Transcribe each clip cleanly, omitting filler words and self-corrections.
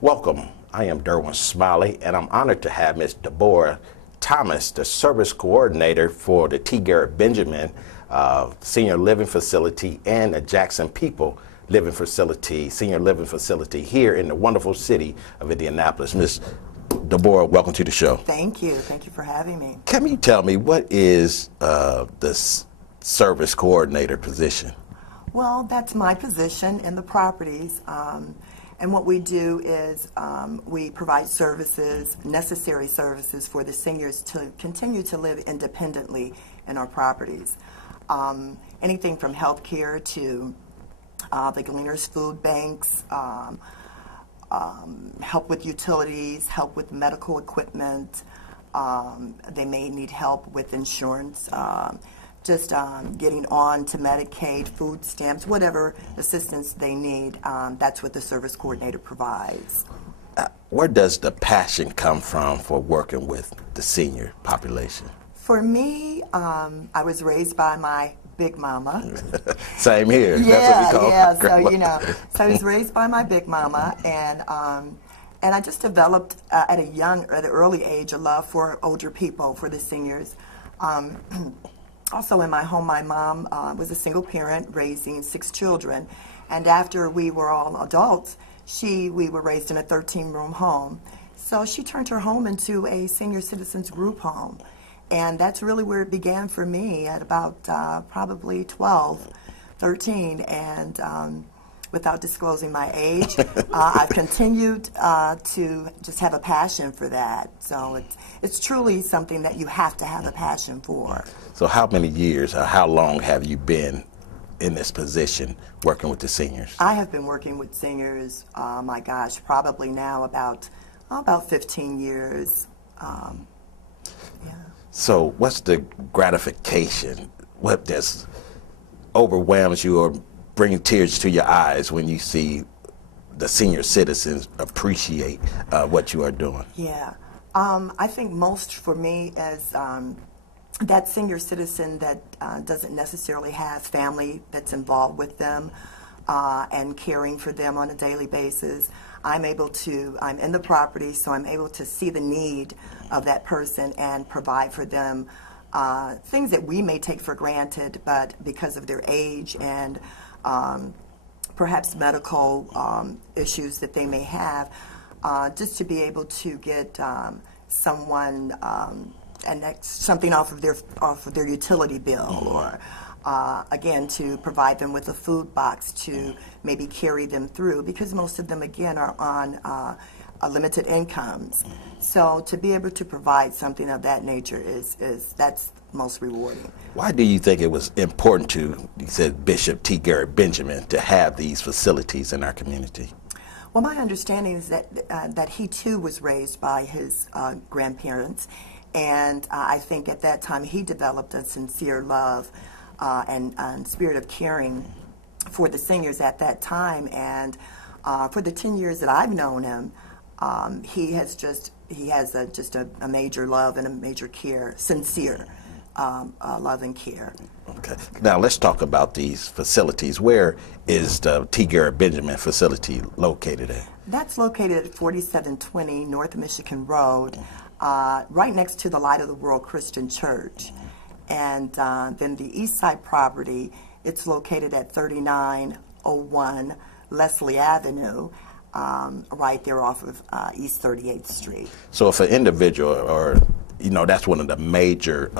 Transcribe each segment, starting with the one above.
Welcome. I am Derwin Smiley, and I'm honored to have Ms. Deborah Thomas, the service coordinator for the T. Garrett Benjamin Senior Living Facility and the Jackson People Living Facility, Senior Living Facility here in the wonderful city of Indianapolis. Ms. Deborah, welcome to the show. Thank you. Thank you for having me. Can you tell me what is the service coordinator position? Well, that's my position in the properties. And what we do is we provide services, necessary services for the seniors to continue to live independently in our properties. Anything from health care to the Gleaners Food Banks, help with utilities, help with medical equipment. They may need help with insurance, just getting on to Medicaid, food stamps, whatever assistance they need. That's what the service coordinator provides. Where does the passion come from for working with the senior population? For me, I was raised by my big mama. Same here. Yeah, that's what we call yeah. So I was raised by my big mama, and I just developed at an early age, a love for older people, for the seniors. Also in my home, my mom was a single parent raising 6 children, and after we were all adults, we were raised in a 13-room home. So she turned her home into a senior citizens group home. And that's really where it began for me at about probably 12, 13. And without disclosing my age, I've continued to just have a passion for that. So it's truly something that you have to have a passion for. So how many years or how long have you been in this position working with the seniors? I have been working with seniors, my gosh, probably now about 15 years. Yeah. So what's the gratification? What just overwhelms you or brings tears to your eyes when you see the senior citizens appreciate what you are doing? Yeah. I think most for me is that senior citizen that doesn't necessarily have family that's involved with them and caring for them on a daily basis. I'm in the property, so I'm able to see the need of that person and provide for them things that we may take for granted, but because of their age and perhaps medical issues that they may have, just to be able to get someone something off of their utility bill, or again, to provide them with a food box to maybe carry them through, because most of them, again, are on limited incomes. So to be able to provide something of that nature that's most rewarding. Why do you think it was important to, you said Bishop T. Garrett Benjamin, to have these facilities in our community? Well, my understanding is that he too was raised by his grandparents, and I think at that time he developed a sincere love and spirit of caring for the seniors at that time. And for the 10 years that I've known him, he has just a major love and a major care, sincere love and care. Okay. Now let's talk about these facilities. Where is the T. Garrett Benjamin facility located at? That's located at 4720 North Michigan Road, right next to the Light of the World Christian Church. And then the east side property, it's located at 3901 Leslie Avenue, right there off of East 38th Street. So if an individual, or that's one of the major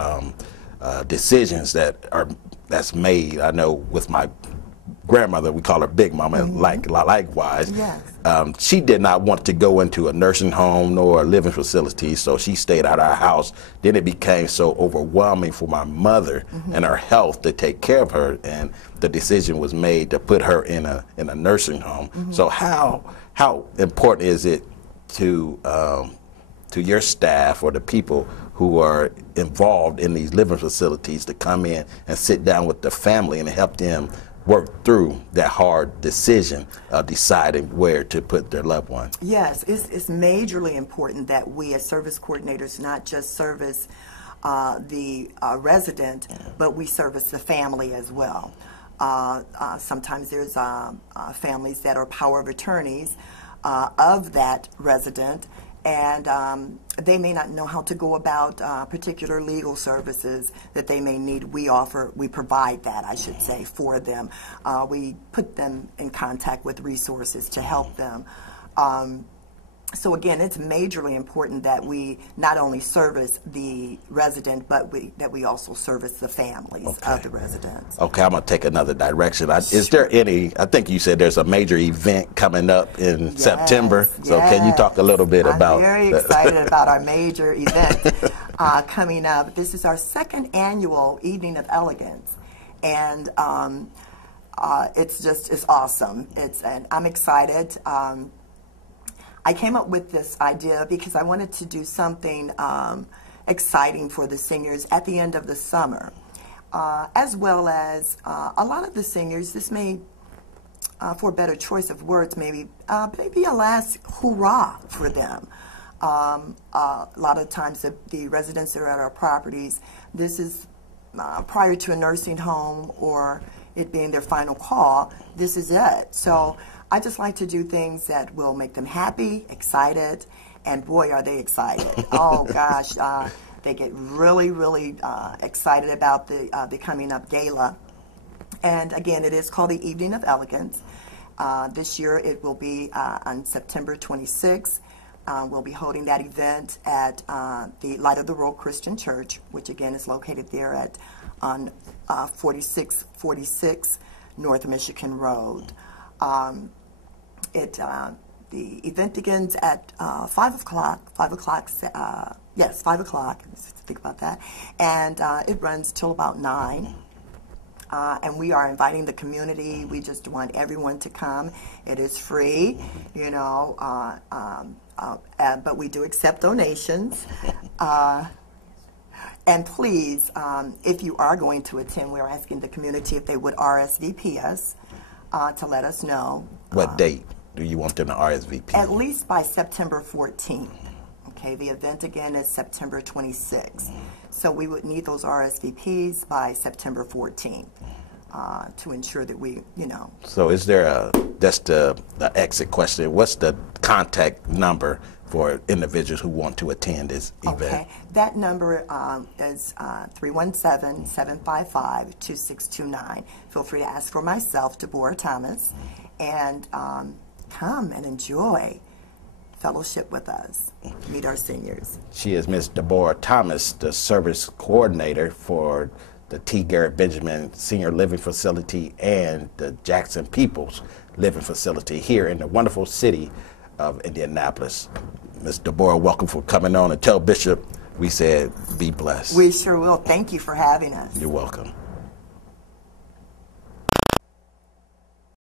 decisions that's made. I know with my grandmother, we call her Big Mama, likewise. Yes. She did not want to go into a nursing home nor a living facility, so she stayed out of our house. Then it became so overwhelming for my mother and her health to take care of her, and the decision was made to put her in a nursing home. So how important is it to your staff or the people who are involved in these living facilities to come in and sit down with the family and help them work through that hard decision of deciding where to put their loved one? Yes, it's majorly important that we as service coordinators not just service the resident, but we service the family as well. Sometimes there's families that are power of attorneys of that resident, and they may not know how to go about particular legal services that they may need. We provide that, I should say, for them. We put them in contact with resources to help them. So again, it's majorly important that we not only service the resident, but that we also service the families of the residents. Okay, I'm going to take another direction. Is there any, I think you said there's a major event coming up in September. So can you talk a little bit about I'm very excited about our major event coming up. This is our second annual Evening of Elegance. And it's awesome. And I'm excited. I came up with this idea because I wanted to do something exciting for the seniors at the end of the summer, as well as a lot of the seniors, this may, for a better choice of words, maybe a last hurrah for them. A lot of times the residents that are at our properties, this is prior to a nursing home or it being their final call, this is it. So I just like to do things that will make them happy, excited, and boy, are they excited. Oh, gosh, they get really, really excited about the coming up gala. And again, it is called the Evening of Elegance. This year it will be on September 26th. We'll be holding that event at the Light of the World Christian Church, which again is located there on 4646 North Michigan Road. The event begins at 5 o'clock. 5 o'clock. Yes, 5 o'clock. Think about that, and it runs till about 9. And we are inviting the community. We just want everyone to come. It is free, you know, but we do accept donations. And please, if you are going to attend, we're asking the community if they would RSVP us to let us know. What date do you want them to RSVP? At least by September 14th. Okay, the event again is September 26th. So we would need those RSVPs by September 14th to ensure that we, you know. So is there just the exit question, what's the contact number for individuals who want to attend this event? Okay, that number is 317-755-2629. Feel free to ask for myself, Deborah Thomas, and come and enjoy fellowship with us, meet our seniors. She is Ms. Deborah Thomas, the service coordinator for the T. Garrett Benjamin Senior Living Facility and the Jackson Peoples Living Facility here in the wonderful city of Indianapolis. Ms. Deborah, welcome for coming on, and tell Bishop we said be blessed. We sure will. Thank you for having us. You're welcome.